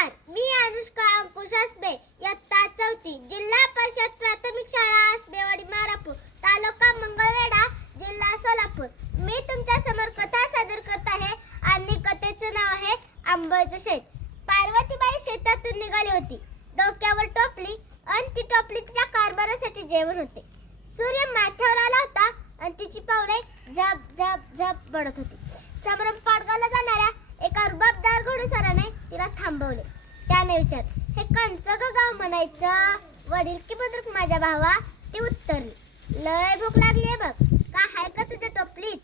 नमस्कार मी अनुष्का अंकुश आसबे इयत्ता चौथी जिल्हा परिषद प्राथमिक शाळा असबेवाडी मारापूर तालुका मंगळवेढा जिल्हा सोलापूर. मी तुमच्यासमोर कथा सादर करत आहे. आणि कथेचं नाव आहे आंबळचं शेत. पार्वतीबाई शेतातून निघाली होती. डोक्यावर टोपली आणि ती टोपली तिच्या कारभारासाठी जेवण होते. सूर्य माथ्यावर आला होता आणि तिची पावडे झप झप झप पडत होती. समरम पाडगावला जाणाऱ्या एका रुबाबदार घोडेस्वाराने तिला थांबवले भावाने विचार हे कंचं ग गाव म्हणायचं. वडील की बुद्रुक माझ्या भावा? ती उत्तरली लय भूक लागली आहे बघ. का हाय का तुझ्या टोपलीत?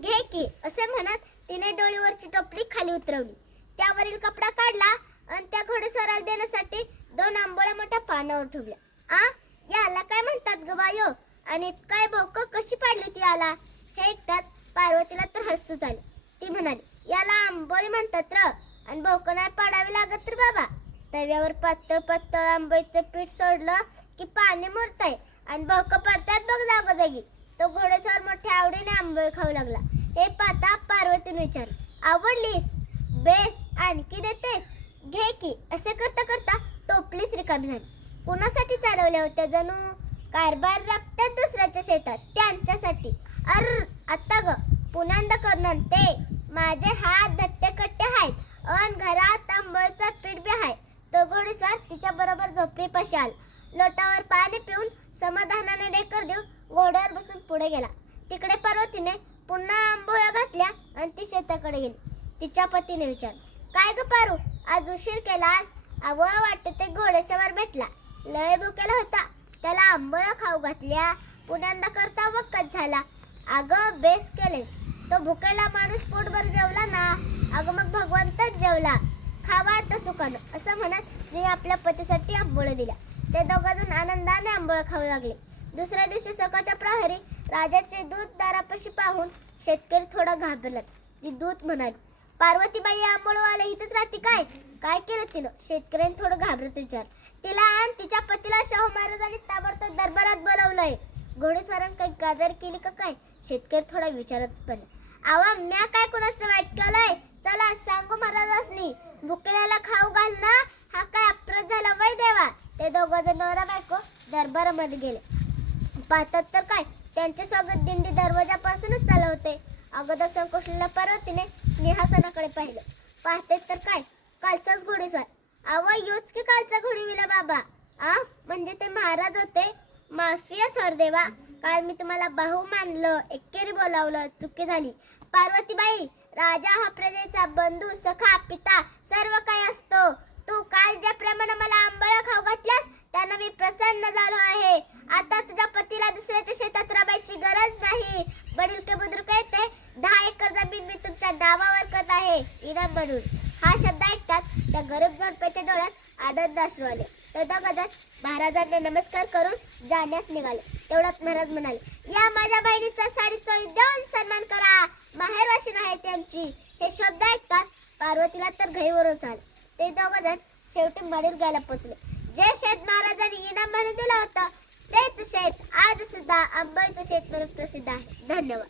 घे की. असे म्हणत तिने डोळीवरची टोपली खाली उतरवली. त्यावरील कपडा काढला आणि त्या घोडेस्वाराला देण्यासाठी दोन आंबोळ्या मोठ्या पानावर ठेवल्या. आ? याला काय म्हणतात ग बायो? आणि काय भोक कशी पाडली ती आला हे ऐकताच पार्वतीला तर हसू झाले. ती म्हणाली याला आंबोळी म्हणतात र. आणि भोक नाही पाडावी लागत तर बाबा. तव्यावर पातळ पातळ आंबोळीचं पीठ सोडलं की पाणी मुरतंय. आणि भोक पडतात बघ जागोजागी. तो घोडेस्वार मोठ्या आवडीने आंबोळी खाऊ लागला. हे पाहता पार्वतीने विचारलं आवडलीस? बेस आणखी देतेस? घे की. असे करता करता टोपलीच रिकामी झाली. कुणासाठी चालवल्या होत्या जणू? कारभार राबतात दुसऱ्याच्या शेतात. त्यांच्यासाठी. अर आता ग. पुन्हा करणार ते माझे हात धट्टे कट्टे आहेत अन घरात आंबळचं पीठ बी आहे तो घोडेस्वार तिच्या बरोबर पशाल. लोटावर पाणी पिऊन समाधानाने डेकर देऊन घोड्यावर बसून पुढे गेला. तिकडे पार्वतीने पुन्हा आंबोळ्या घातल्या आणि ती शेताकडे गेली. तिच्या पतीने विचार काय ग पारू? आज उशीर केलास आवळ वाटत ते घोडेसवार भेटला. लय भुकेला होता. त्याला आंबोळ्या खाऊ घातल्या. पुण्यांदा करता वक्कत झाला. अगं बेस केलेस. तो भुकेला माणूस पोटभर जेवला ना. अगं मग भगवंतच जेवला. खावा तर सुखानं असं म्हणत मी आपल्या पतीसाठी आंबोळ्या दिल्या. ते दोघंजण आनंदाने आंबोळ्या खाऊ लागले. दुसऱ्या दिवशी सकाळच्या प्रहरी राजाचे दूध दारापाशी पाहून शेतकरी थोडा घाबरलाच. ती दूत म्हणाली पार्वतीबाई आंबोळवाले इथंच राहते काय? काय केलं तिनं? शेतकऱ्याने थोडं घाबरत विचार तिला आणि तिच्या पतीला शाहू महाराजांनी ताबडतोब दरबारात बोलवलंय. घोडेस्वारांनी काही गादर केली का काय? शेतकरी थोडा विचारत पडले. आवा म्या काय कोणाचं वाईट केलंय? चला सांगू महाराजांनी भुकल्याला खाऊ घाल ना. हा काय अपराध झाला वय देवा? ते दोघं जण नवरा बायको दरबारामध्ये गेले. पाहतात तर काय त्यांचे स्वागत दिंडी दरवाजापासूनच चालवते. अगोदर संकोशला पार्वतीने स्नेहासनाकडे पाहिलं. पाहते तर काय कालचाच घोडेस्वार. आवा योच की कालचा घोडीविला बाबा? आ? म्हणजे ते महाराज होते? माफिया सरदेवा काल मी तुम्हाला भाऊ मानलं एकेरी बोलावलं चुकी झाली. पार्वतीबाई राजा हा प्रजेचा बंधू सखा पिता सर्व काही असतो तू काल ज्या प्रमाणे मला आंबळ्या खाऊ घातल्यास त्यानं मी प्रसन्न झालो आहे आता तुझ्या पतीला दुसऱ्याच्या शेतात राबायची गरज नाही वडील के बुद्रुक येते दहा एकर जमीन मी तुमच्या नावावर करत आहे इनाम म्हणून हा शब्द ऐकताच त्या गरीब जोडप्याच्या डोळ्यात आनंद अश्रू आले तर दोघजण महाराजांना नमस्कार करून जाण्यास निघाले. तेवढ्यात महाराज म्हणाले या माझ्या बहिणीचा साडी चोळी देऊन सन्मान करा. माहेरवाशीन आहे त्यांची हे शब्द ऐकताच पार्वतीला तर घाईवरून आले ते दोघजण शेवटी मडील गायला पोचले. जे शेत महाराजांनी इनाम म्हणून दिलं होतं तेच शेत आज सुद्धा आंबईचं शेत म्हणून प्रसिद्ध आहे. धन्यवाद.